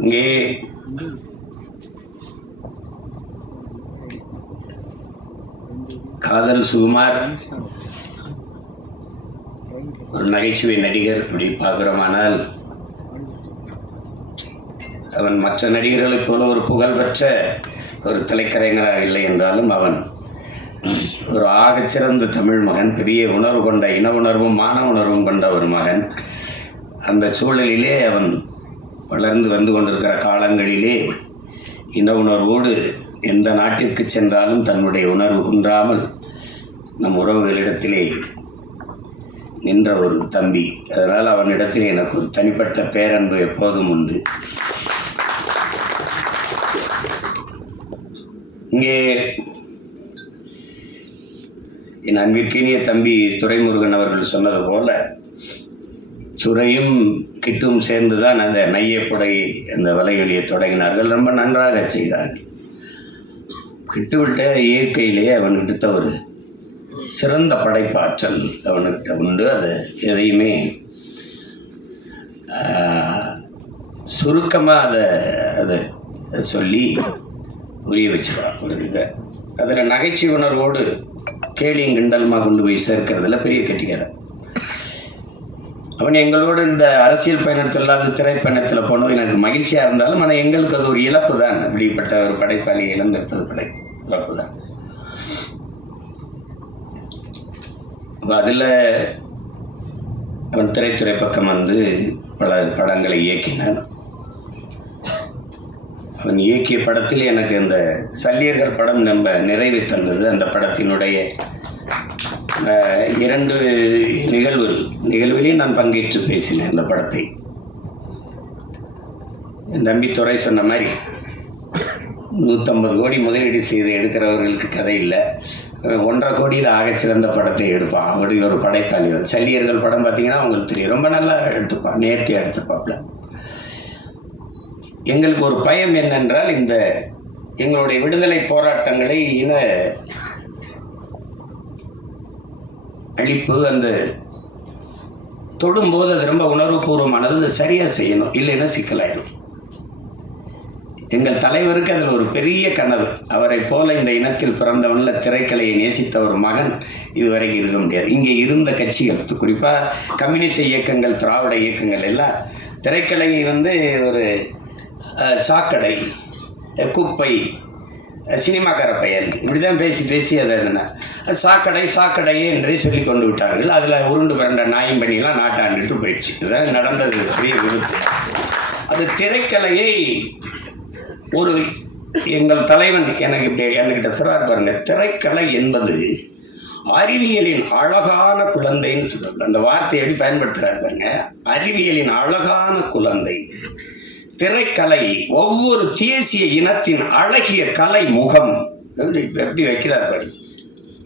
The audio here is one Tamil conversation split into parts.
இங்கே காதல் சுகுமார் ஒரு நகைச்சுவை நடிகர் அப்படி பார்க்குறோமானால் அவன் மற்ற நடிகர்களைப் போல ஒரு புகழ்பெற்ற ஒரு திரைக்கலைஞராக இல்லை என்றாலும் அவன் ஒரு ஆகச்சிறந்த தமிழ் மகன் பெரிய உணர்வு கொண்ட இன உணர்வும் மான உணர்வும் கொண்ட ஒரு மகன். அந்த சூழலிலே அவன் வளர்ந்து வந்து கொண்டிருக்கிற காலங்களிலே இன உணர்வோடு எந்த நாட்டிற்கு சென்றாலும் தன்னுடைய உணர்வு குன்றாமல் நம் உறவுகளிடத்திலே நின்ற ஒரு தம்பி. அதனால் அவனிடத்தில் எனக்கு ஒரு தனிப்பட்ட பேரன்பு எப்போதும் உண்டு. இங்கே என் அன்பிற்கினிய தம்பி துரைமுருகன் அவர்கள் சொன்னது போல துறையும் கிட்டும் சேர்ந்து தான் அந்த நையப்புடை அந்த வலையொலியை தொடங்கினார்கள். ரொம்ப நன்றாக செய்தார்கள். கிட்டுவிட்ட இயற்கையிலேயே அவன் எடுத்த ஒரு சிறந்த படைப்பாற்றல் அவனுக்கு உண்டு. அது எதையுமே சுருக்கமாக அதை அதை சொல்லி புரிய வச்சுருவான் ஒரு இதை. அதில் நகைச்சுவை உணர்வோடு கேலியும் கிண்டலுமா கொண்டு போய் சேர்க்கறதுல பெரிய கட்டிக்காரன் அவன் எங்களோடு இந்த அரசியல் பயணத்தில் இல்லாத திரைப்பயணத்தில் போனது எனக்கு மகிழ்ச்சியாக இருந்தாலும் ஆனால் எங்களுக்கு அது ஒரு இழப்பு தான் அப்படிப்பட்ட ஒரு படைப்பாளி இழந்திருப்பது படை இழப்பு தான் அதில் அவன் திரைத்துறை பக்கம் வந்து பல படங்களை இயக்கினான். அவன் இயக்கிய படத்தில் எனக்கு இந்த சல்லியர்கள் படம் நம்ம நிறைவு தந்தது. அந்த படத்தினுடைய இரண்டு நிகழ்வுகள். நிகழ்விலையும் நான் பங்கேற்று பேசினேன் அந்த படத்தை. என் தம்பி துறை சொன்ன மாதிரி நூற்றம்பது கோடி முதலீடு செய்து எடுக்கிறவர்களுக்கு கதை இல்லை. ஒன்றரை கோடியில் ஆகச்சிறந்த படத்தை எடுப்பான். அப்படி ஒரு படைப்பாளி சல்லியர்கள் படம் பார்த்தீங்கன்னா அவங்களுக்கு தெரியும். ரொம்ப நல்லா எடுத்துப்பான். நேர்த்தியாக எடுத்துப்பாப்ல எங்களுக்கு ஒரு பயம் என்னென்றால் இந்த எங்களுடைய விடுதலை போராட்டங்களை இன அழிப்பு அந்த தொடும்போது அது ரொம்ப உணர்வுபூர்வமானது அது சரியாக செய்யணும் இல்லைன்னா சிக்கலாயிரும். எங்கள் தலைவருக்கு அதில் ஒரு பெரிய கனவு. அவரை போல இந்த இனத்தில் பிறந்தவனில் திரைக்கலையை நேசித்த ஒரு மகன் இதுவரைக்கும் இருக்க முடியாது. இங்கே இருந்த கட்சிகள் குறிப்பாக கம்யூனிஸ்ட் இயக்கங்கள் திராவிட இயக்கங்கள் எல்லாம் திரைக்கலையை வந்து ஒரு அஹ், சாக்கடை குப்பை சினிமாக்கார பயல் இப்படி தான் பேசி பேசி அதை சாக்கடை சாக்கடையே என்றே சொல்லி கொண்டு விட்டார்கள். அதில் உருண்டு பிறண்ட நாயும் பண்ணிலாம் நாட்டாண்டுட்டு போயிடுச்சு. இதுதான் நடந்தது பெரிய விருத்து அது திரைக்கலையை ஒரு எங்கள் தலைவன் எனக்கு இப்படி என்கிட்ட சிறார் பாருங்க. திரைக்கலை என்பது அறிவியலின் அழகான குழந்தைன்னு சொல்லுவாங்க அந்த வார்த்தையை எப்படி பயன்படுத்துகிறார் பாருங்க. அறிவியலின் அழகான குழந்தை. திரைக்கலை ஒவ்வொரு தேசிய இனத்தின் அழகிய கலை முகம் எப்படி எப்படி வைக்கிறார் பாரு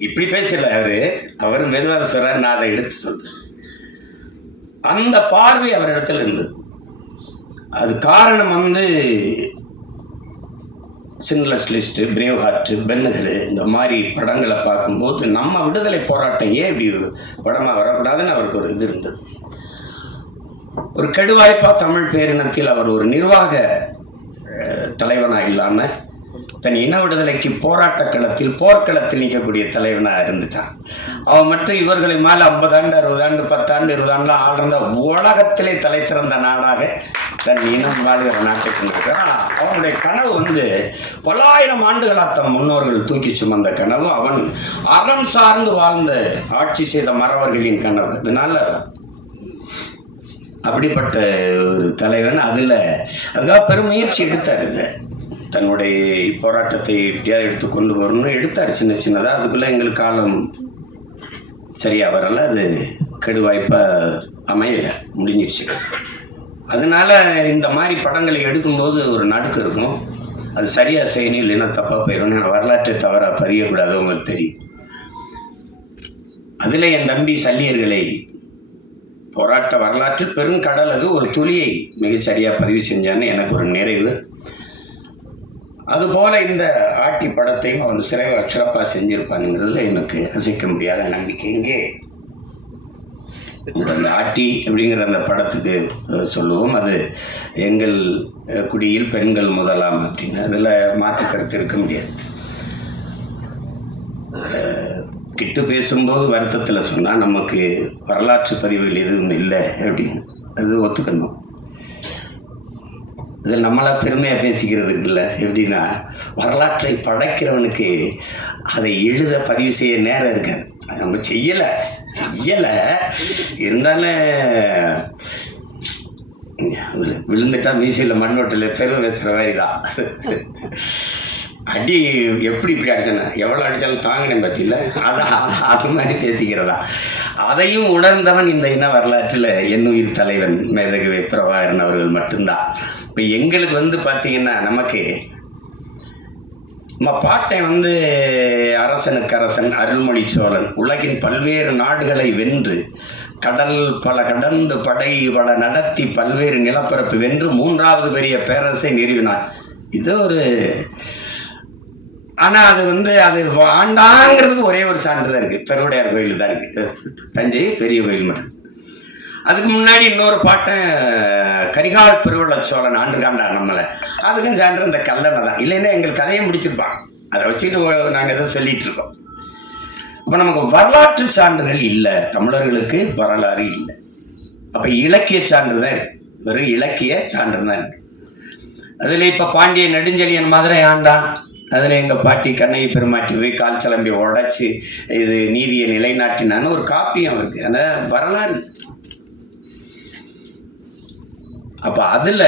இப்படி பேசல அவரு. அவர் மெதுவாக சொல்றாரு நான் அதை எடுத்து சொல்றேன். அந்த பார்வை அவர் இடத்துல இருந்தது. அது காரணம் வந்து சின்லஸ் லிஸ்ட்டு பிரேவ் ஹார்ட்டு பென்னுகரு இந்த மாதிரி படங்களை பார்க்கும்போது நம்ம விடுதலை போராட்டம் ஏன் இப்படி ஒரு படமாக வரக்கூடாதுன்னு அவருக்கு ஒரு இது இருந்தது. ஒரு கெடுவாய்ப்பா தமிழ் பேரினத்தில் அவர் ஒரு நிர்வாக தலைவனாக இல்லாமல் தன் இன விடுதலைக்கு போராட்ட களத்தில் போர்க்களத்தில் நிற்கக்கூடிய தலைவனாக இருந்துட்டான். அவன் மற்ற இவர்களை மேலே ஐம்பது ஆண்டு அறுபது ஆண்டு பத்தாண்டு இருபது ஆண்டுலாம் ஆழ்ந்த உலகத்திலே தலை சிறந்த நாடாக தன் இனம் வாழ்கிற நாட்டை கொண்டிருக்கிறான் அவனுடைய கனவு வந்து பல்லாயிரம் ஆண்டுகளாக தம் முன்னோர்கள் தூக்கி சுமந்த கனவு. அவன் அறம் சார்ந்து வாழ்ந்த ஆட்சி செய்த மறவர்களின் கனவு. அதனால அப்படிப்பட்ட ஒரு தலைவன் அதில். அதுக்காக பெருமுயற்சி எடுத்தார் இதை தன்னுடைய போராட்டத்தை எப்படியாவது எடுத்து கொண்டு வரணும்னு எடுத்தார் சின்ன சின்னதாக அதுக்குள்ளே எங்களுக்கு காலம் சரியாக வரல. அது கெடுவாய்ப்பாக அமையலை. முடிஞ்சிருச்சு. அதனால் இந்த மாதிரி படங்களை எடுக்கும்போது ஒரு நடுக்கு இருக்கும். அது சரியாக செய்யணும் இல்லைன்னா தப்பாக போயிடும். நான் வரலாற்றை தவறாக பதியக்கூடாது உங்களுக்கு தெரியும். அதில் என் தம்பி சல்லியர்களை போராட்ட வரலாற்றில் பெருங்கடல் அது ஒரு துளியை மிகச்சரியாக பதிவு செஞ்சான்னு எனக்கு ஒரு நிறைவு. அதுபோல இந்த ஆட்டி படத்தையும் அவன் சிறை சிறப்பாக செஞ்சிருப்பானுங்கிறதுல எனக்கு அசைக்க முடியாத நம்பிக்கை. இங்கே அந்த ஆட்டி அப்படிங்கிற அந்த படத்துக்கு சொல்லுவோம். அது எங்கள் குடியில் பெண்கள் முதலாம் அப்படின்னு அதில் மாற்று கருத்து இருக்க முடியாது. கிட்டு பேசும்போது வருத்தத்தில் சொன்னால் நமக்கு வரலாற்று பதிவுகள் எதுவும் இல்லை அப்படின்னு. அது ஒத்துக்கணும். இது நம்மளா பெருமையாக பேசிக்கிறதுக்கு இல்லை எப்படின்னா வரலாற்றை படைக்கிறவனுக்கு அதை எழுத பதிவு செய்ய நேரம் இருக்காது. அது நம்ம செய்யலை. செய்யலை. இருந்தாலும் விழுந்துட்டா மீசையில் மண்ணோட்டில் பெருமை பேசுகிற மாதிரி தான் அடி எப்படி இப்படி அடிச்சேன்னா எவ்வளோ அடித்தாலும் தாங்கினேன் பற்றியில் அதான் அது மாதிரி பேசிக்கிறதா. அதையும் உணர்ந்தவன் இந்த இன வரலாற்றில் என்னுயிர் தலைவன் மேதகு பிரபாகரன் அவர்கள் மட்டும்தான். இப்போ எங்களுக்கு வந்து பார்த்தீங்கன்னா நமக்கு நம்ம பாட்டை வந்து அரசனுக்கு அரசன் அருள்மொழி சோழன் உலகின் பல்வேறு நாடுகளை வென்று கடல் பல கடந்து படை பல நடத்தி பல்வேறு நிலப்பரப்பு வென்று மூன்றாவது பெரிய பேரரசை நிறுவினார். இது ஒரு ஆனால் அது வந்து அது ஆண்டாங்கிறதுக்கு ஒரே ஒரு சான்று தான் இருக்குது பெருவுடையார் கோயில் தான் இருக்குது தஞ்சை பெரிய கோயில் மட்டும். அதுக்கு முன்னாடி இன்னொரு பாட்டை கரிகால் பெருவள்ள சோழன் ஆண்டு காண்டார் நம்மளை. அதுக்கும் சான்று இந்த கல்லணை தான். இல்லைன்னா எங்கள் கதையை முடிச்சிருப்பான். அதை வச்சுட்டு நாங்கள் எதோ சொல்லிட்டு இருக்கோம். அப்போ நமக்கு வரலாற்று சான்றுகள் இல்லை. தமிழர்களுக்கு வரலாறு இல்லை. அப்போ இலக்கிய சான்று தான் இருக்கு. வெறும் இலக்கிய சான்று தான் இருக்கு. அதில் இப்போ பாண்டிய நெடுஞ்செழியன் மதுரை ஆண்டான். அதில் எங்கள் பாட்டி கண்ணகி பெருமாட்டி போய் கால் சிலம்பி உடைச்சி இது நீதியை நிலைநாட்டினான்னு ஒரு காப்பியம் இருக்குது அந்த வரலாறு அப்போ அதில்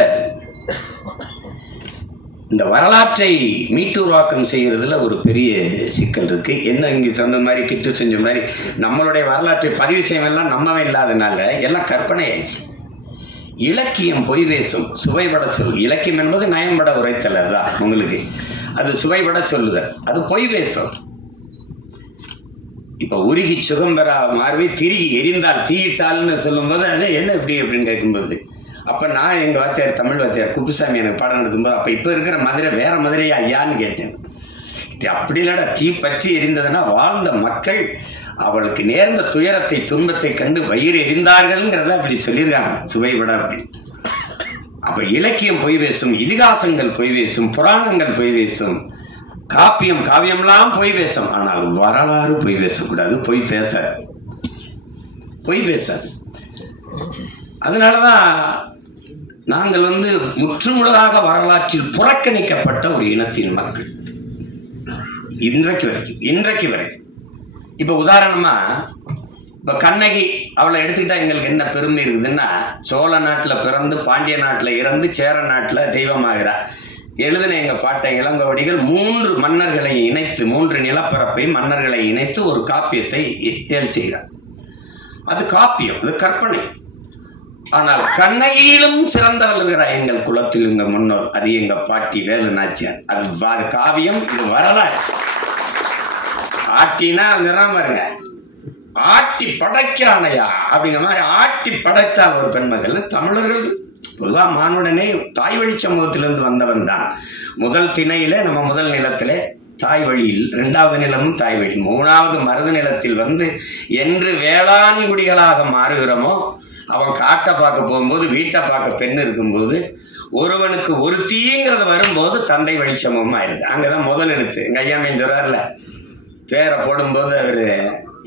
இந்த வரலாற்றை மீட்டுருவாக்கம் செய்கிறதுல ஒரு பெரிய சிக்கல் இருக்குது என்ன இங்கே சொன்ன மாதிரி கிட்டு செஞ்ச மாதிரி நம்மளுடைய வரலாற்றை பதிவு செய்வெல்லாம் நம்மவே இல்லாதனால எல்லாம் கற்பனை ஆயிடுச்சு இலக்கியம் பொய் பேசும். சுவைபட சொல். இலக்கியம் என்பது நயம்பட உரைத்தல் அதுதான் உங்களுக்கு. அது சுவைபட சொல்லுதல். அது பொய் பேசும். இப்போ உருகி சுகம் மாறுவே திருகி எரிந்தால் தீயிட்டால்னு சொல்லும்போது அது என்ன இப்படி அப்படின்னு கேட்கும்போது அப்போ நான் எங்கள் வாத்தியார் தமிழ் வாத்தியார் குப்புசாமி எனக்கு பாடம் நடத்தும்போது அப்போ இப்போ இருக்கிற மதுரை வேற மதுரையா ஐயான்னு கேட்டேன். இது அப்படி இல்லடா தீ பற்றி எரிந்ததுன்னா வாழ்ந்த மக்கள் அவளுக்கு நேர்ந்த துயரத்தை துன்பத்தை கண்டு வயிறு எரிந்தார்கள்ங்கிறத அப்படி சொல்லியிருக்காங்க. சுவைபட அப்படி. அப்போ இலக்கியம் பொய் பேசும் இதிகாசங்கள் பொய் பேசும் புராணங்கள் பொய் பேசும் காப்பியம் காவியம்லாம் பொய் பேசும். ஆனால் வரலாறு பொய் பேசக்கூடாது பொய் பேச பொய் பேச அதனால தான் நாங்கள் வந்து முற்றுமுழுதாக வரலாற்றில் புறக்கணிக்கப்பட்ட ஒரு இனத்தின் மக்கள். இன்றைக்கு வரைக்கும் இன்றைக்கு வரைக்கும். இப்போ உதாரணமாக இப்போ கண்ணகி அவளை எடுத்துக்கிட்டா எங்களுக்கு என்ன பெருமை இருக்குதுன்னா சோழ நாட்டில் பிறந்து பாண்டிய நாட்டில் இறந்து சேர நாட்டில் தெய்வமாகிறார் எழுதின எங்கள் பாட்டை இளங்கோவடிகள் மூன்று மன்னர்களை இணைத்து மூன்று நிலப்பரப்பை மன்னர்களை இணைத்து ஒரு காப்பியத்தை ஏல் செய்கிறார் அது காப்பியம் அது கற்பனை. ஆனால் கண்ணகியிலும் சிறந்த இருக்கிறார் எங்கள் குலத்தில் எங்கள் முன்னோர் அது எங்க பாட்டி வேலு நாச்சியார் அது அது காவியம் இது வரலாறு. ஆட்டினா நிறம் பாருங்க. ஆட்டி படைக்கிறானையா? அப்படிங்கிற மாதிரி ஆட்டி படைத்தால் ஒரு பெண்மகள் தமிழர்கள் பொதுவாக மானுடனே தாய் வழி சமூகத்திலிருந்து வந்தவன் தான். முதல் திணையில நம்ம முதல் நிலத்துல தாய் வழியில் இரண்டாவது நிலமும் தாய் வழி மூணாவது மருது நிலத்தில் வந்து என்று வேளாண் குடிகளாக மாறுகிறோமோ அவன் காட்டை பார்க்க போகும்போது வீட்டை பார்க்க பெண் இருக்கும்போது ஒருவனுக்கு ஒரு தீங்கிறது வரும்போது தந்தை வழி சமூகமாக ஆயிடுது. அங்கே தான் முதல் எழுத்து. எங்கள் ஐயா மேய்ந்தவரார்ல பேரை போடும்போது அவர்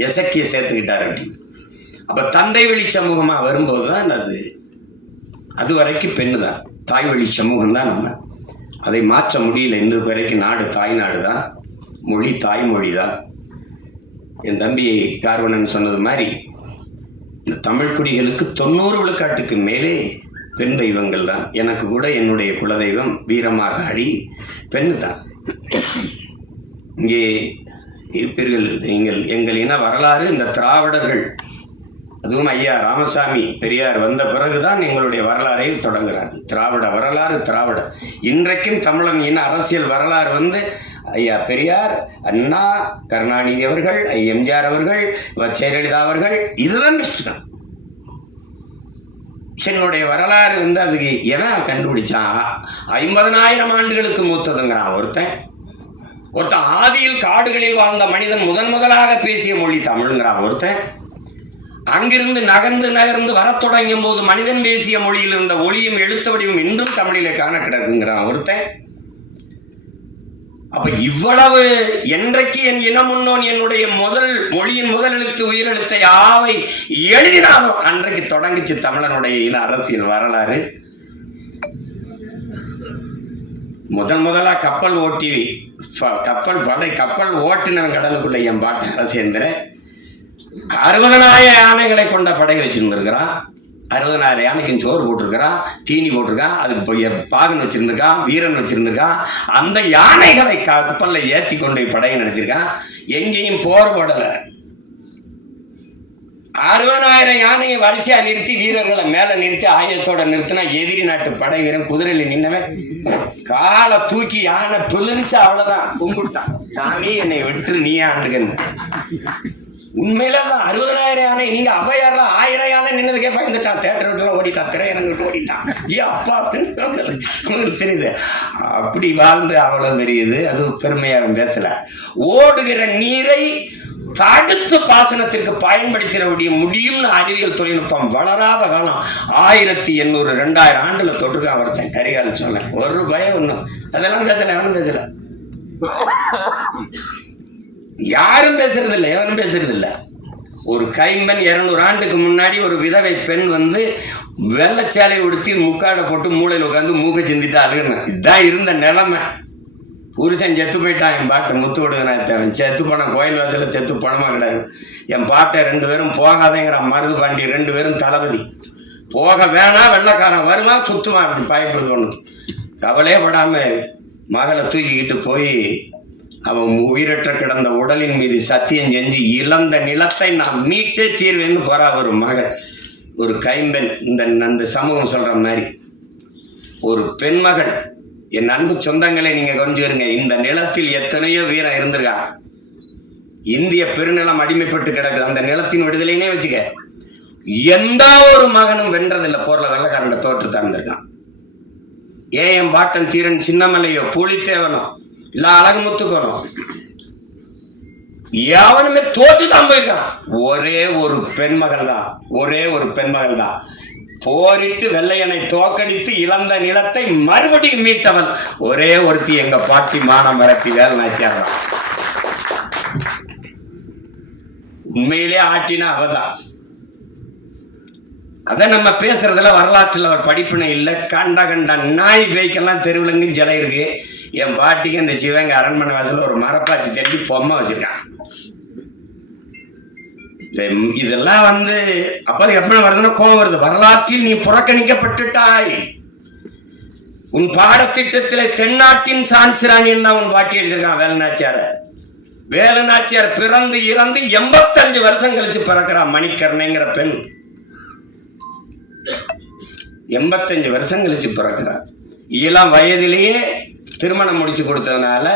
எசக்கிய சேர்த்துக்கிட்டார் அப்படின்னு அப்போ தந்தை வழி சமூகமாக வரும்போது தான் அது அது வரைக்கும் பெண்ணு தான் தாய் வழி சமூகம் தான் நம்ம. அதை மாற்ற முடியல. இன்று வரைக்கும் நாடு தாய் நாடு தான் மொழி தாய்மொழி தான் என் தம்பி கார்வனன் சொன்னது மாதிரி இந்த தமிழ் குடிகளுக்கு தொண்ணூறு விழுக்காட்டுக்கு மேலே பெண் தெய்வங்கள் தான். எனக்கு கூட என்னுடைய குலதெய்வம் வீரமாக அழி பெண் தான் இங்கே இருப்பீர்கள் நீங்கள். எங்கள் இன வரலாறு இந்த திராவிடர்கள் அதுவும் ஐயா ராமசாமி பெரியார் வந்த பிறகுதான் எங்களுடைய வரலாறை தொடங்குகிறார் திராவிட வரலாறு திராவிட. இன்றைக்கும் தமிழன் இன அரசியல் வரலாறு வந்து ஐயா பெரியார் அண்ணா கருணாநிதி அவர்கள் ஐ எம்ஜிஆர் அவர்கள் ஜெயலலிதா அவர்கள் இதுதான் இஷ்டம் என்னுடைய வரலாறு வந்து அதுக்கு எவன் கண்டுபிடிச்சான்? ஐம்பதனாயிரம் ஆண்டுகளுக்கு மூத்ததுங்கிறான் ஒருத்தன். ஒருத்தன் ஆதியில் காடுகளில் வாழ்ந்த மனிதன் முதன் முதலாக பேசிய மொழி தமிழ்ங்கிறான் ஒருத்தன். அங்கிருந்து நகர்ந்து நகர்ந்து வரத் தொடங்கும் போது மனிதன் பேசிய மொழியில் இருந்த ஒளியும் எழுத்த வடிவும் இன்றும் தமிழிலே காண கிடக்குங்கிறான் ஒருத்தன். அப்ப இவ்வளவு என்றைக்கு என் இனம் முன்னோன் என்னுடைய முதல் மொழியின் முதல் எழுத்து உயிரெழுத்த யாவை எழுதினானோ? அன்றைக்கு தொடங்குச்சு தமிழனுடைய இன அரசியல் வரலாறு. முதன் முதலா கப்பல் ஓட்டி கப்பல் படை கப்பல் ஓட்டினவன் கடலுக்குள்ள என் பாட்டு அரசேந்திர அறுபதனாயிரம் யானைகளை கொண்ட படை வச்சிருந்திருக்கிறான். அறுபதனாயிரம் யானைக்கு சோறு போட்டிருக்கிறான் தீனி போட்டிருக்கான் அதுக்கு போய் பாகன் வச்சிருந்திருக்கான் வீரன் வச்சிருந்திருக்கான் அந்த யானைகளை கப்பல்ல ஏத்தி கொண்டு போய் படையை நடத்தியிருக்கான் எங்கேயும் போர் போடல. அறுபதாயிரம் யானையை வரிசையா நிறுத்தி வீரர்களை மேல நிறுத்தி ஆயத்தோட நிறுத்தினா எதிரி நாட்டு படை வீரன் குதிரையில நின்னவன். காலை தூக்கி யானை பிளிரிச்சு அவ்வளவுதான். கும்பிட்டான். சாமி என்னை விட்டு நீ ஆண்டுகன்னு உண்மையில தான் அறுபதாயிரம் யானை நீங்க அவையாரெல்லாம் ஆயிரம் யானை நின்னதுக்கே பயந்துட்டான். தேட்டர் விட்டுல ஓடிட்டான் திரையரங்கு விட்டு ஓடிட்டான். ஏ அப்பா அப்படின்னு உங்களுக்கு தெரியுது. அப்படி வாழ்ந்து அவ்வளவு பெரியது அது பெருமையாக பேசல. ஓடுகிற நீரை தடுத்து பாசனத்திற்கு பயன்படுத்திட முடியும்னு அறிவியல் தொழில்நுட்பம் வளராத காலம். ஆயிரத்தி எண்ணூறு ரெண்டாயிரம் ஆண்டுல தொட்டுக்கா ஒருத்தன் கரிகால சொல்ல ஒரு பயம் ஒன்றும் அதெல்லாம் பேசல எவனும் பேசல. யாரும் பேசுறது இல்லை எவனும் பேசுறது இல்லை ஒரு கைம்பெண் இரநூறு ஆண்டுக்கு முன்னாடி ஒரு விதவை பெண் வந்து வெள்ளச்சாலை உடுத்தி முக்காடை போட்டு மூளையில் உட்காந்து மூக்கை சிந்திட்டு அழுகுனேன் இதுதான் இருந்த நிலைமை. புருஷன் செத்து போயிட்டான் என் பாட்டை முத்து விடுதனாத்தவன் செத்து போனான் கோயில் வாசலில் செத்து பணமாக கிடையாது என் பாட்டை ரெண்டு பேரும் போகாதேங்கிறான் மருது பாண்டி ரெண்டு பேரும் தளபதி. போக வேணாம் வெள்ளைக்காரன் வருவான் சுத்துவான் அப்படி பயப்படுது ஒன்று கவலையே படாமல் மகளை தூக்கிக்கிட்டு போய் அவன் உயிரற்ற கிடந்த உடலின் மீது சத்தியம் செஞ்சு இழந்த நிலத்தை நான் மீட்டே தீர்வேன்னு போறா ஒரு மகள் ஒரு கைம்பெண் இந்த அந்த சமூகம் சொல்ற மாதிரி. ஒரு பெண்மகள் என் அன்பு சொந்தங்களை நீங்க கொஞ்சிருங்க இந்த நிலத்தில் எத்தனையோ வீரம் இருந்திருக்கா? இந்திய பெருநிலம் அடிமைப்பட்டு கிடக்குது. அந்த நிலத்தின் விடுதலைனே வச்சுக்க. எந்த ஒரு மகனும் வென்றதில்லை. போர்ல வெள்ளக்காரண்ட தோற்று தாழ்ந்திருக்கான் ஏஎம் பாட்டன் தீரன் சின்னமலையோ புலித்தேவனோ? இல்ல முத்துக்கணும். எவனுமே தோத்து தான் போயிருக்கான். ஒரே ஒரு பெண்மகள் தான் ஒரே ஒரு பெண்மகள் தான் போரிட்டு வெள்ளையனை தோக்கடித்து இழந்த நிலத்தை மறுபடியும் மீட்டவன் ஒரே ஒருத்தி எங்க பாட்டி மானம் மரத்தி வேலை நாச்சியார் உண்மையிலே ஆட்டினா அவதான். அதை நம்ம பேசுறதுல வரலாற்றில் ஒரு படிப்பினை இல்லை. கண்ட கண்ட நாய் பேய்க்கெல்லாம் தெருவிலங்கும் ஜலை இருக்கு. என் பாட்டிக்கு இந்த சிவங்க அரண்மனை வாசலில் ஒரு மரப்பாச்சி தட்டி பொம்மை வச்சுருக்கான். இதெல்லாம் வந்து அப்போ எப்படி வருதுன்னா கோவம் வருது. வரலாற்றில் நீ புறக்கணிக்கப்பட்டுட்டாய். உன் பாடத்திட்டத்தில் தென்னாட்டின் சான்சிராணின்னு தான் உன் பாட்டி எழுதியிருக்கான் வேலநாச்சியார. வேலநாச்சியார் பிறந்து இறந்து எண்பத்தஞ்சு வருஷம் கழிச்சு பிறக்கிறான் மணிக்கர்ணைங்கிற பெண். எண்பத்தஞ்சு வருஷம் கழிச்சு பிறக்கிறார். இளம் வயதிலேயே திருமணம் முடிச்சு கொடுத்ததுனால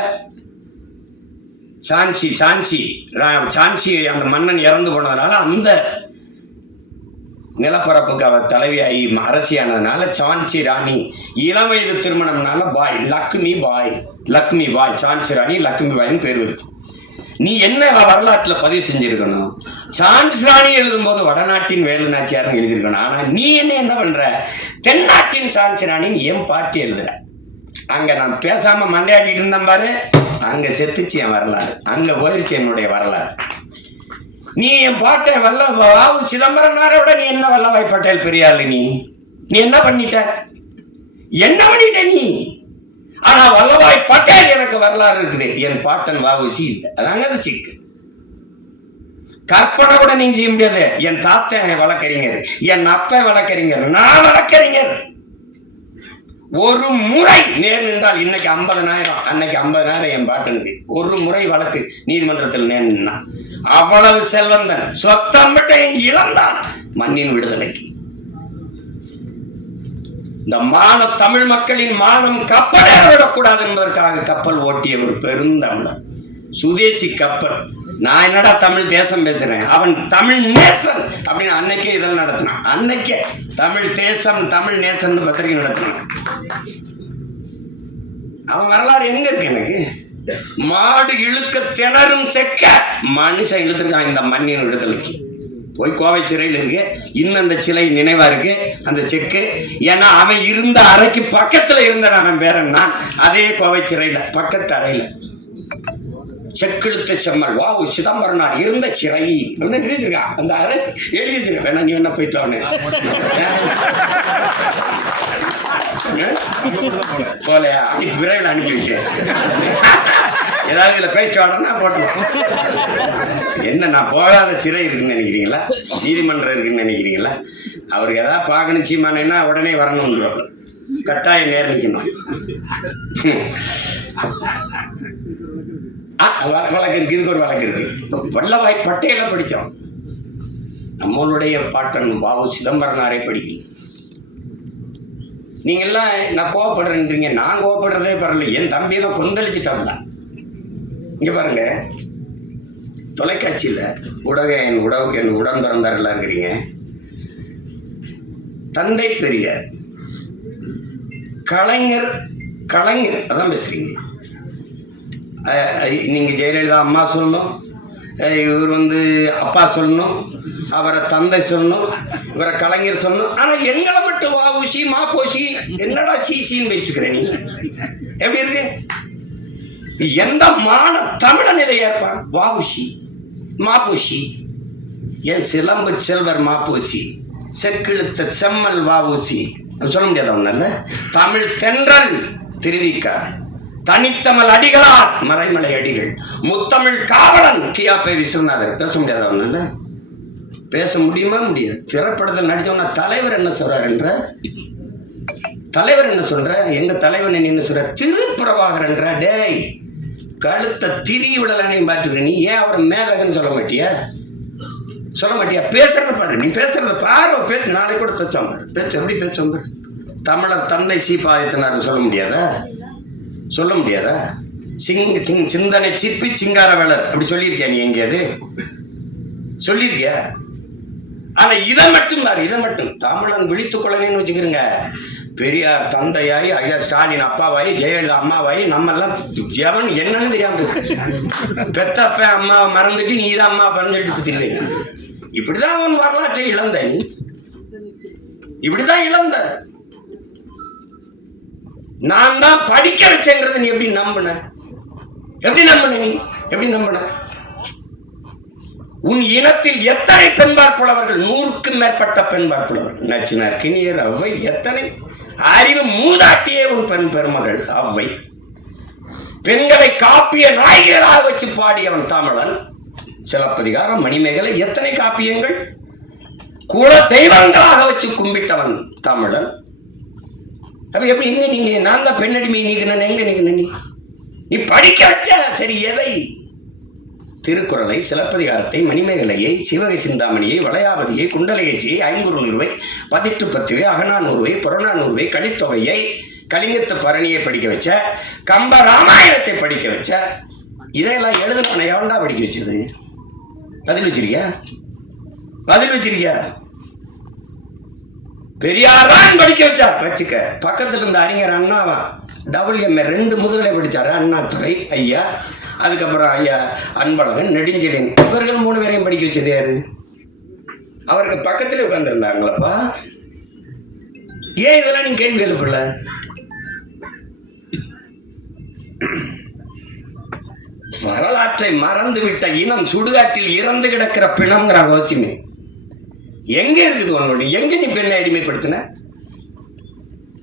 சாஞ்சி சாஞ்சி ரா- சான்சி அந்த மன்னன் இறந்து போனதுனால அந்த நிலப்பரப்புக்கு அவர் தலைவியாகி அரசியானதுனால சான்சி ராணி இளம் வயது திருமணம்னால பாய் லக்ஷ்மி பாய் லக்ஷ்மி பாய் சான்சி ராணி லக்ஷ்மி பாய்னு பேர் வருது. நீ என்ன வரலாற்றில் பதிவு செஞ்சிருக்கணும்? சான்ஸ் ராணி எழுதும்போது வடநாட்டின் வேலு நாச்சியார்னு எழுதியிருக்கணும். ஆனால் நீ என்ன என்ன பண்ற? தென்னாட்டின் சான்ஸ் ராணின்னு என் பாட்டி எழுதுற. அங்கே நான் பேசாமல் மண்டையாட்டிட்டு இருந்தேன் பாரு. அங்கே செத்துச்சு என் வரலாறு. அங்கே போயிருச்சு என்னுடைய வரலாறு. நீ என் பாட்டை வல்ல வாவு விட நீ என்ன வல்லபாய் பட்டேல் பெரியாள் நீ? நீ என்ன பண்ணிட்ட? என்ன பண்ணிட்ட நீ? ஆனா வல்லபாய் பட்டேல் எனக்கு வரலாறு இருக்குது. என் பாட்டன் வாவுசி இல்லை. அதாங்க அது சிக்கு. கற்பனை கூட நீங்க செய்ய முடியாது. என் தாத்தன் வழக்கறிஞர். என் அப்பன் வழக்கறிஞர். நான் வழக்கறிஞர். ஒரு முறை நேர் நின்றால் இன்னைக்கு ஐம்பதனாயிரம் அன்னைக்கு ஐம்பதனாயிரம் என் பாட்டனுக்கு ஒரு முறை வழக்கு நீதிமன்றத்தில் நேர் நின்னான் அவ்வளவு செல்வந்தன் சொத்தம் மட்டும் இழந்தான் மண்ணின் விடுதலைக்கு. இந்த மான தமிழ் மக்களின் மானம் கப்பலே விடக்கூடாது என்பதற்காக கப்பல் ஓட்டிய ஒரு பெருந்தமிழன் சுதேசி கப்பல். நான் என்னடா தமிழ் தேசம் பேசுறேன்? அவன் தமிழ் நேசன் அப்படின்னு அன்னைக்கே இதெல்லாம் நடத்தினான். அன்னைக்கே தமிழ் தேசம் தமிழ் நேசன் பத்திரிகை நடத்தினான். அவன் வரலாறு எங்க இருக்கு எனக்கு? மாடு இழுக்க திணறும் செக்க மனுஷன் இழுத்துருக்கான் இந்த மண்ணின் விடுதலைக்கு. போய் கோவை சிறையில் இருக்கு. இன்னும் அந்த சிலை நினைவா இருக்கு. அந்த செக்கு. ஏன்னா அவன் இருந்த அறைக்கு பக்கத்துல இருந்த அவன் பேரன் நான். அதே கோவை சிறையில பக்கத்து அறையில. செக்கெழுத்த செம்மல். வா சிதம்பரனார் இருந்த சிறை. அப்படின்னு எழுதியிருக்கான் அந்த அறை எழுதி வச்சிருக்க வேணா நீ என்ன போயிட்டு. போலையா? அன்னைக்கு விரைவில் அனுப்பி ஏதாவது இதில் பேச்சு போட்டோம் என்ன நான் போகாத சிறை இருக்குன்னு நினைக்கிறீங்களா? நீதிமன்றம் இருக்குன்னு நினைக்கிறீங்களா? அவருக்கு ஏதாவது பார்க்கணும் சீமானேன்னா உடனே வரணுன்றோம் கட்டாயம் நேர் நிற்கணும். ஆ, வழக்கு இருக்கு. இதுக்கு ஒரு வழக்கு இருக்கு. வல்லவாய் பட்டேல படித்தோம். நம்மளுடைய பாட்டன் பாபு சிதம்பரனாரை படிக்கணும். நீங்க எல்லாம் நான் கோவப்படுறேன்றீங்க. நான் கோவப்படுறதே பரவாயில்ல. என் தம்பியெல்லாம் கொந்தளிச்சுட்டாங்க இங்க பாருங்க. தொலைக்காட்சியில் உடக என் உடவு என் உடன் பிறந்தாரெல்லாம் இருக்கிறீங்க தந்தை பெரியார். கலைஞர் கலைஞர். அதான் பேசுறீங்க. நீங்கள் நீங்க ஜெயலலிதா அம்மா சொல்லணும். இவர் வந்து அப்பா சொல்லணும் அவரை தந்தை சொல்லணும் இவரை கலைஞர் சொல்லணும். ஆனால் எங்களை மட்டும் வாபூசி மாப்போசி என்னடா சீசின்னு வச்சுக்கிறேன் நீ? எப்படி இருக்கு? எந்த மான தமிழன் இதை ஏற்பான் வாவுசி மாப்பூசி என் சிலம்பு செல்வர் மாப்பூசி செக்கிழுத்த செம்மல் வாவூசி ஊசி. சொல்ல முடியாது ஒண்ணல்ல தமிழ் தென்றல் திருவிக்கா. தனித்தமிழ் அடிகளார். மறைமலை அடிகள். முத்தமிழ் காவலன். கியாப்பை விஸ்வநாதர். பேச முடியாத ஒண்ணல்ல பேச முடியுமா முடியாது. திரைப்படத்தில் நடித்தவன தலைவர் என்ன சொல்றாருன்ற தலைவர் என்ன சொல்ற? எங்க தலைவன் என்ன சொல்ற? திருப்பிரபாகரன்ற டேய் கழுத்த திரி விடலனை மாற்றுக்க நீ ஏன் அவரை மேதகன்னு சொல்ல மாட்டியா? சொல்ல மாட்டியா? பேசுறத பாரு. நீ பேசுறத பாரு. பேச. நாளை கூட பேசுவாங்க பேச்சு எப்படி பேசுவாங்க தமிழர் தந்தை சீபாதித்தனார்னு சொல்ல முடியாதா? சொல்ல முடியாதா? சிங் சிங் சிந்தனை சிற்பி சிங்கார வேலர் அப்படி சொல்லியிருக்கியா நீ எங்கேயாவது சொல்லியிருக்கியா? ஆனா இதை மட்டும் பாரு இதை மட்டும். தமிழன் விழித்து கொள்ளணும்னு வச்சுக்கிறோங்க பெரியார் தந்தையாய் ஐயா ஸ்டாலின் அப்பாவாயி ஜெயலலிதா அம்மாவாயி நம்ம எல்லாம் எவன் என்னன்னு தெரியாம பெத்தப்ப அம்மா மறந்துட்டு நீ தான் அம்மா பண்ணு சொல்லிட்டு தில்லைங்க இப்படிதான் உன் வரலாற்றை இழந்த நீ. இப்படிதான் இழந்த. நான் தான் படிக்க வச்சேங்கிறத நீ எப்படி நம்பின? எப்படி நம்பின நீ? எப்படி நம்பின? உன் இனத்தில் எத்தனை பெண்பார் புலவர்கள்? நூறுக்கும் மேற்பட்ட பெண்பார் புலவர்கள். நச்சினார் கிணியர் அவ்வை எத்தனை? அறிவு மூதாட்டியே உன் பெண் பெருமகள் அவ்வை. பெண்களை காப்பிய நாயகராக வச்சு பாடியவன் தமிழன். சிலப்பதிகாரம் மணிமேகலை எத்தனை காப்பியங்கள்? குல தெய்வங்களாக வச்சு கும்பிட்டவன் தமிழன். அப்ப எப்படி எங்க நீங்க நான் தான் பெண்ணடிமை நீக்கணும் எங்க நீக்கணும் நீ? நீ படிக்க வச்ச சரி எதை? திருக்குறளை சிலப்பதிகாரத்தை மணிமேகலையை சிவகை சிந்தாமணியை வளையாபதியை குண்டலகேசியை ஐங்குறுநூறுவை பதிட்டு பத்துவை அகநானூறுவை புறநானூறுவை கலித்தொகையை கலிங்கத்து பரணியை படிக்க வச்ச கம்ப ராமாயணத்தை படிக்க வச்ச இதையெல்லாம் எழுதுன எவன்டா படிக்க வச்சது? பதில் வச்சிருக்கியா? பதில் வச்சிருக்கியா? பெரியாரான் படிக்க வச்சார். வச்சுக்க. பக்கத்துல இருந்த அறிஞர் அண்ணாவா டபிள்யூஎம்ஏ ரெண்டு முதுகலை படிச்சாரு. அண்ணாதுரை ஐயா. அதுக்கப்புறம் ஐயா அன்பழகன் நெடுஞ்செழியன். இவர்கள் மூணு பேரையும் படிக்க வச்சது யாரு? அவருக்கு பக்கத்துல உட்காந்துருந்தாங்களப்பா ஏன் இதெல்லாம் நீங்க கேள்வி எழுப்பல வரலாற்றை மறந்துவிட்ட இனம் சுடுகாட்டில் இறந்து கிடக்கிற பிணம்ங்கிற அவசியமே. எங்க இருக்குது உன்னோட எங்க நீ பெண்ணை அடிமைப்படுத்தின?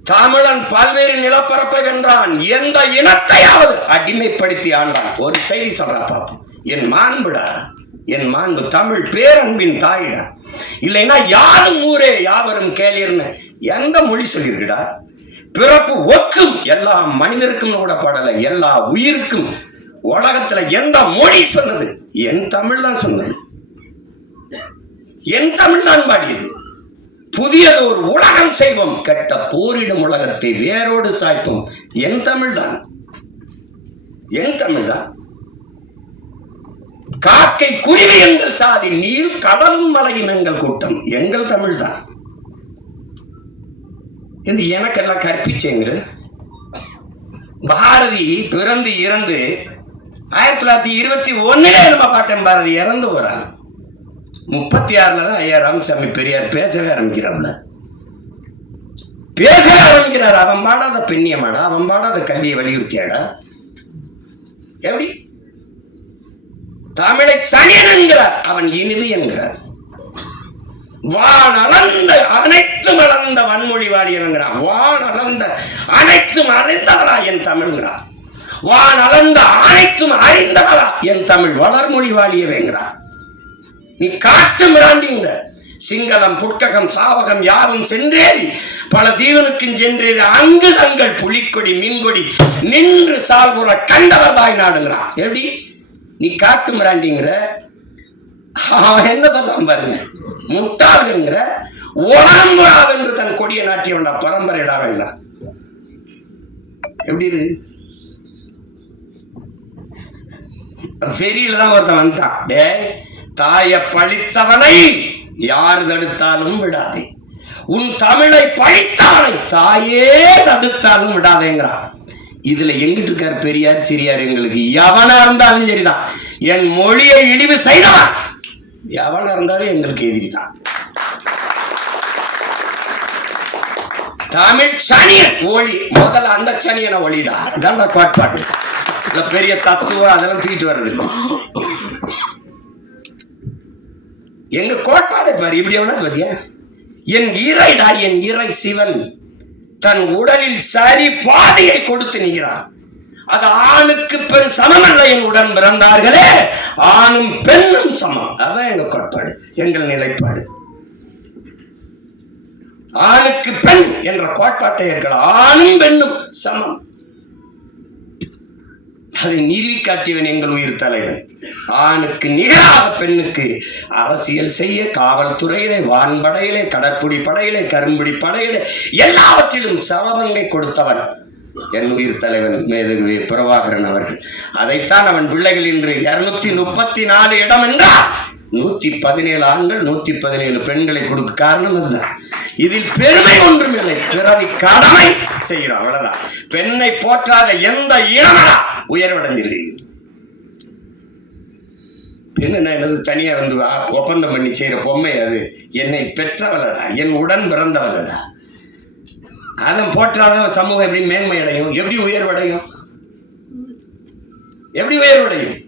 தமிழன் பல்வேறு நிலப்பரப்பை வென்றான். எந்த இனத்தையாவது அடிமைப்படுத்தி ஆண்டான். ஒரு செய்தி சொல்றா பாப்போம். என் மாண்புடா? என் மாண்பு தமிழ் பேரன்பின் தாயிடா. இல்லைன்னா யாரும் ஊரே யாவரும் கேளீர்னு எந்த மொழி சொல்லியிருக்குடா பிறப்பு ஒக்கும். எல்லா மனிதருக்கும் கூட பாடலை. எல்லா உயிருக்கும். உலகத்துல எந்த மொழி சொன்னது? என் தமிழ் தான் சொன்னது. என் தமிழ்தான் பாடியது. புதியது ஒரு உலகம் செய்வோம். கெட்ட போரிடும் உலகத்தை வேரோடு சாய்ப்போம். என் தமிழ்தான். என் தமிழ்தான். காக்கை குருவி எங்கள் சாதி நீர் கடலும் மலையும் எங்கள் கூட்டம். எங்கள் தமிழ்தான். என்று இது எனக்கெல்லாம் கற்பிச்சேங்கிற. பாரதி பிறந்து இறந்து ஆயிரத்தி தொள்ளாயிரத்தி இருபத்தி ஒன்னுல நம்ம பாட்டன் பாரதி இறந்து போறான். முப்பத்தி ஆறுல தான் ஐயா ராமசாமி பெரியார் பேசவே ஆரம்பிக்கிறாப்ல பேச ஆரம்பிக்கிறார். அவன் பாடாத பெண்ணியமாடா அவன் பாடாத கல்வியை வலியுறுத்தியாடா. எப்படி? தமிழை சனியன் என்கிறார். அவன் இனிது என்கிறார். வான் அளந்த அனைத்தும் அளந்த வன்மொழி வாடியவங்கிறான் வான் அளந்த அனைத்தும் அறிந்தவளா என் தமிழ்ங்கிறான் வான் அளந்த அனைத்தும் அறிந்தவளா என் தமிழ் வளர்மொழி வாழியவேங்கிறான் நீ காட்டு மிராண்டிங்க சிங்களம் புட்ககம் சாவகம் யாவும் சென்றேன் பல தீவனுக்கும் சென்றேன் அங்கு தங்கள் புலிக்கொடி மீன்கொடி நின்று சால்புற கண்டவர்தாய் நாடுங்கிறான் எப்படி? நீ காட்டு மிராண்டிங்கிற? அவன் என்ன சொல்றான் பாருங்க. முட்டாளுங்கிற உடம்புறாவென்று தன் கொடியை நாட்டி வந்தா வேண்டாம் எப்படி இருக்கு ஃபெரியில தான் ஒருத்தன் வந்துட்டான். டேய் தாயை பழித்தவனை யார் தடுத்தாலும் விடாதே. உன் தமிழை பழித்தவனை தாயே தடுத்தாலும் விடாதேங்கிறான். இதுல எங்கிட்டு இருக்கார் பெரியார் சிறியார்? எங்களுக்கு எவனா இருந்தாலும் சரிதான். என் மொழியை இழிவு செய்தவன் எவனா இருந்தாலும் எங்களுக்கு எதிரிதான். தமிழ் சனியன் ஒளி முதல்ல அந்த சனியனை ஒளிடா. இதான் கோட்பாடு. பெரிய தத்துவம் அதெல்லாம் தூக்கிட்டு வர்றது. எங்க கோட்பாடு பாரு இப்படி எவ்வளவு பாத்தியா? என் இறைடா என் இறை சிவன் தன் உடலில் சரி பாதையை கொடுத்து நிற்கிறான் அது ஆணுக்கு பெண் சமமல்ல என் உடன் பிறந்தார்களே. ஆணும் பெண்ணும் சமம். அதான் எங்க கோட்பாடு எங்கள் நிலைப்பாடு. ஆணுக்கு பெண் என்ற கோட்பாட்டை இருக்கலாம் ஆணும் பெண்ணும் சமம். அதை நிறுவி காட்டியவன் எங்கள் உயிர் தலைவன். ஆணுக்கு நிகராக பெண்ணுக்கு அரசியல் செய்ய காவல்துறையிலே வான்படையிலே கடற்புடி படையிலே கரும்புடி படையிலே எல்லாவற்றிலும் சமபங்கை கொடுத்தவன் என் உயிர் தலைவன் மேதகு பிரபாகரன் அவர்கள். அதைத்தான் அவன் பிள்ளைகள் இன்று இருநூத்தி முப்பத்தி நாலு இடம் என்றால் நூற்றி பதினேழு ஆண்கள் நூற்றி பதினேழு பெண்களை கொடுக்க காரணம் அதுதான். இதில் பெருமை ஒன்றும் இல்லை. பிறவி கடமை செய்கிறோம் அவ்வளவுதான். பெண்ணை போற்றாத எந்த இனமடா உயர்வடைஞ்சிருக்கு பெண் என்ன என்னது? தனியாக வந்து ஒப்பந்தம் பண்ணி செய்கிற பொம்மை அது. என்னை பெற்றவளடா என் உடன் பிறந்தவளடா. அதன் போற்றாத சமூகம் எப்படி மேன்மை அடையும் எப்படி உயர்வடையும்? எப்படி உயர்வடையும்?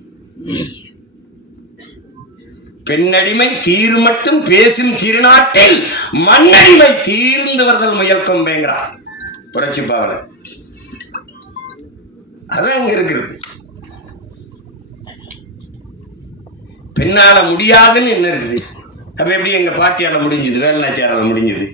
பெண்ணடிமை தீர் மட்டும் பேசும் திருநாட்டில் மண்ணடிமை தீர்ந்து வருதல் முயற்கும் புரட்சி பாவல அதான் இங்க இருக்கிறது. பெண்ணால முடியாதுன்னு என்ன இருக்குது? அப்ப எப்படி எங்க பாட்டியால முடிஞ்சது? வேலுநாச்சியாரால முடிஞ்சது?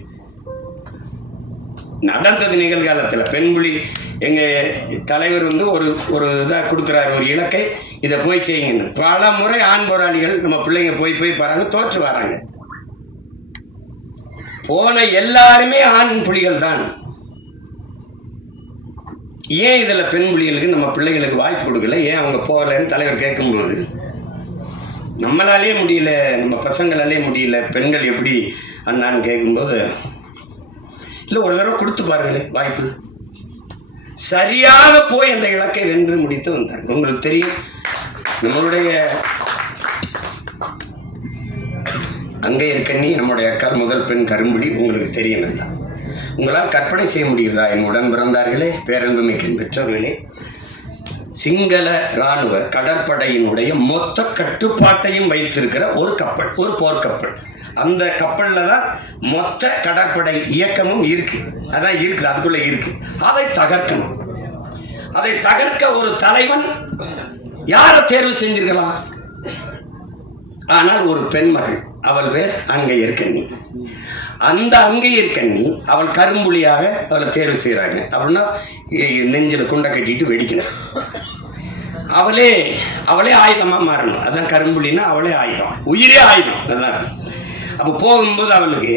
நடந்தது நிகழ்காலத்துல. பெண்புலி எங்க தலைவர் வந்து ஒரு ஒரு இதா கொடுக்குறாரு ஒரு இலக்கை. இதை போய் செய்யுங்கன்னு பல முறை ஆண் போராளிகள் நம்ம பிள்ளைங்க போய் போய் பாருங்க தோற்று வராங்க. போன எல்லாருமே ஆண் புலிகள் தான். ஏன் இதில் பெண் புலிகளுக்கு நம்ம பிள்ளைகளுக்கு வாய்ப்பு கொடுக்கல? ஏன் அவங்க போகலன்னு தலைவர் கேட்கும்போது. நம்மளாலே முடியல நம்ம பசங்களாலே முடியல பெண்கள் எப்படி அண்ணான்னு கேட்கும்போது இல்லை ஒரு தடவை கொடுத்து பாருங்களேன் வாய்ப்பு. சரியாக போய் அந்த இலக்கை வென்று முடித்து வந்தார் உங்களுக்கு தெரியும் நம்மளுடைய அங்கே இருக்கண்ணி நம்முடைய அக்கால் முதல் பெண் கரும்புடி உங்களுக்கு தெரியும் நல்லா உங்களால் கற்பனை செய்ய முடிகிறதா? என் உடன் பிறந்தார்களே பேரன்புமிக்க பெற்றோர்களே. சிங்கள இராணுவ கடற்படையினுடைய மொத்த கட்டுப்பாட்டையும் வைத்திருக்கிற ஒரு கப்பல் ஒரு போர்க்கப்பல் அந்த கப்பலில் தான் மொத்த கடற்படை இயக்கமும் இருக்குது அதான் இருக்குது அதுக்குள்ளே இருக்குது அதை தகர்க்கணும். அதை தகர்க்க ஒரு தலைவன் யாரை தேர்வு செஞ்சீர்களா? ஆனால் ஒரு பெண்மகள் அவள் பேர் அங்கையர் கண்ணி. அந்த அங்கையர் கண்ணி அவள் கரும்புலியாக அவளை தேர்வு செய்கிறாங்க. அப்படின்னா நெஞ்சில் குண்டை கட்டிட்டு வெடிக்கணும். அவளே அவளே ஆயுதமாக மாறணும். அதான் கரும்புலின்னா அவளே ஆயுதம். உயிரே ஆயுதம். அதான். அப்போ போகும்போது அவளுக்கு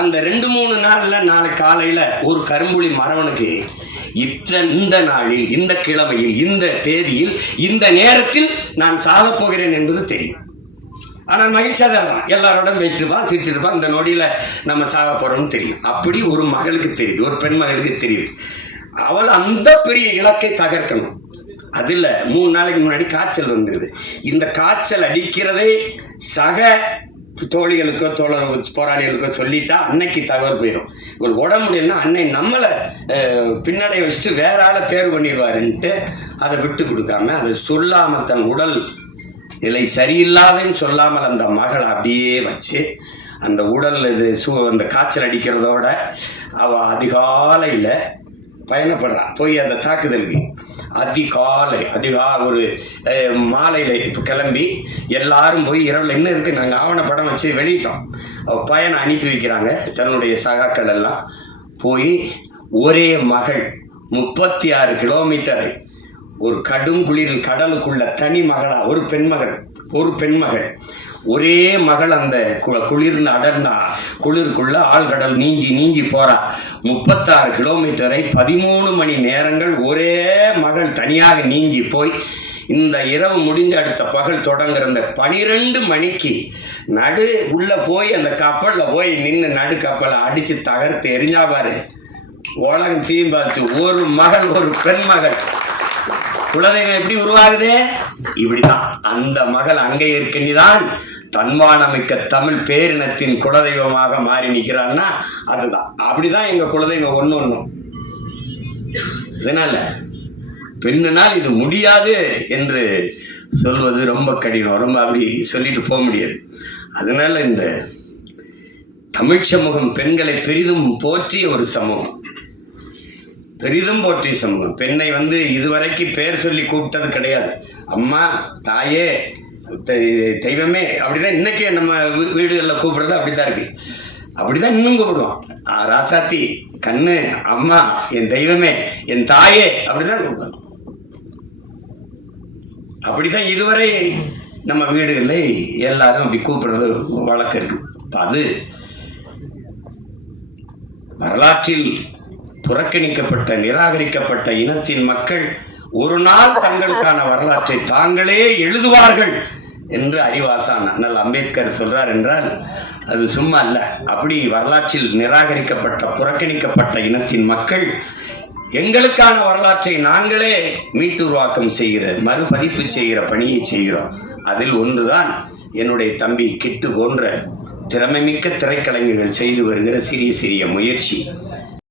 அந்த ரெண்டு மூணு நாளில் நாளை காலையில் ஒரு கரும்புலி மரவனுக்கு இந்த நாளில் இந்த கிழமையில் இந்த தேதியில் இந்த நேரத்தில் நான் சாகப் போகிறேன் என்பது தெரியும். ஆனால் மகிழ்ச்சியாக தான் இருப்பான். எல்லாரோட பேசிட்டுப்பான் சிரிச்சிருப்பான். இந்த நொடியில் நம்ம சாக போகிறோம்னு தெரியும். அப்படி ஒரு மகளுக்கு தெரியுது ஒரு பெண் மகளுக்கு தெரியுது. அவள் அந்த பெரிய இலக்கை தகர்க்கணும். அதில் மூணு நாளைக்கு முன்னாடி காய்ச்சல் வந்துடுது இந்த காய்ச்சல் அடிக்கிறதே சக தோழிகளுக்கோ தோழர் போராளிகளுக்கோ சொல்லிட்டா அன்னைக்கு தகவல் போயிடும் ஒரு உடம்பு அன்னை நம்மளை பின்னடைய வச்சுட்டு வேற ஆளை தேர்வு பண்ணிடுவாருன்ட்டு அதை விட்டு கொடுக்காம அதை சொல்லாமல் தன் உடல் நிலை சரியில்லாதன்னு சொல்லாமல் அந்த மகளை அப்படியே வச்சு அந்த உடல் இது சூ அந்த காய்ச்சல் அடிக்கிறதோட அவள் அதிகாலையில் பயணப்படுறான். போய் அந்த தாக்குதலுக்கு அதிகாலை அதிகா ஒரு மாலையில் இப்போ கிளம்பி எல்லாரும் போய் இரவில் என்ன இருக்குது நாங்கள் ஆவணப்படம் வச்சு வெளியிட்டோம். பயணம் அனுப்பி வைக்கிறாங்க. தன்னுடைய சகாக்கள் எல்லாம் போய் ஒரே மகள் முப்பத்தி ஆறு கிலோமீட்டரை ஒரு கடும் குளிரில் கடலுக்குள்ள தனி மகளாக ஒரு பெண்மகள் ஒரு பெண்மகள் ஒரே மகள் அந்த கு- குளிர்ந்து அடர்ந்தா. குளிருக்குள்ள ஆழ்கடல் நீஞ்சி நீஞ்சி போறா. முப்பத்தாறு கிலோமீட்டரை பதிமூணு மணி நேரங்கள் ஒரே மகள் தனியாக நீஞ்சி போய் இந்த இரவு முடிஞ்ச அடுத்த பகல் தொடங்குற இந்த பனிரெண்டு மணிக்கு நடு உள்ள போய் அந்த கப்பலில் போய் நின்று நடு கப்பலை அடிச்சு தகர்த்து எரிஞ்சா பாரு. உலகம் தீம் பார்த்து ஒரு மகள் ஒரு பெண் மகள். குலதெய்வம் எப்படி உருவாகுது? இப்படிதான் அந்த மகள் அங்கே இருக்கின்றான். தன்மானமிக்க தமிழ் பேரினத்தின் குலதெய்வமாக மாறி நிற்கிறான்னா அதுதான். அப்படிதான் எங்க குலதெய்வம் ஒன்று ஒன்றும் அதனால் பெண்ணுனால் இது முடியாது என்று சொல்வது ரொம்ப கடினம். ரொம்ப அப்படி சொல்லிட்டு போக முடியாது. அதனால இந்த தமிழ் சமூகம் பெண்களை பெரிதும் போற்றிய ஒரு சமூகம். பெரிதும் போற்றிய சமூகம். பெண்ணை வந்து இதுவரைக்கும் பேர் சொல்லி கூப்பிட்டது கிடையாது. அம்மா தாயே தெய்வமே அப்படிதான் இன்னைக்கு நம்ம வீடுகளில் கூப்பிடுறது அப்படிதான் இருக்கு. அப்படிதான் இன்னும் கூப்பிடுவோம். ராசாத்தி கண்ணு அம்மா என் தெய்வமே என் தாயே அப்படிதான் கூப்பிடுவோம். அப்படிதான் இதுவரை நம்ம வீடுகளில் எல்லாரும் அப்படி கூப்பிடுறது வழக்கு இருக்கு. அது வரலாற்றில் புறக்கணிக்கப்பட்ட நிராகரிக்கப்பட்ட இனத்தின் மக்கள் ஒரு நாள் தங்களுக்கான வரலாற்றை தாங்களே எழுதுவார்கள். என்று அறிவாசான் அண்ணல் அம்பேத்கர் சொல்றார் என்றால் அது சும்மா அல்ல. அப்படி வரலாற்றில் நிராகரிக்கப்பட்ட புறக்கணிக்கப்பட்ட இனத்தின் மக்கள் எங்களுக்கான வரலாற்றை நாங்களே மீட்டுருவாக்கம் செய்கிற மறுபதிப்பு செய்கிற பணியை செய்கிறோம். அதில் ஒன்றுதான் என்னுடைய தம்பி கிட்டு போன்ற திறமைமிக்க திரைக்கலைஞர்கள் செய்து வருகிற சிறிய சிறிய முயற்சி.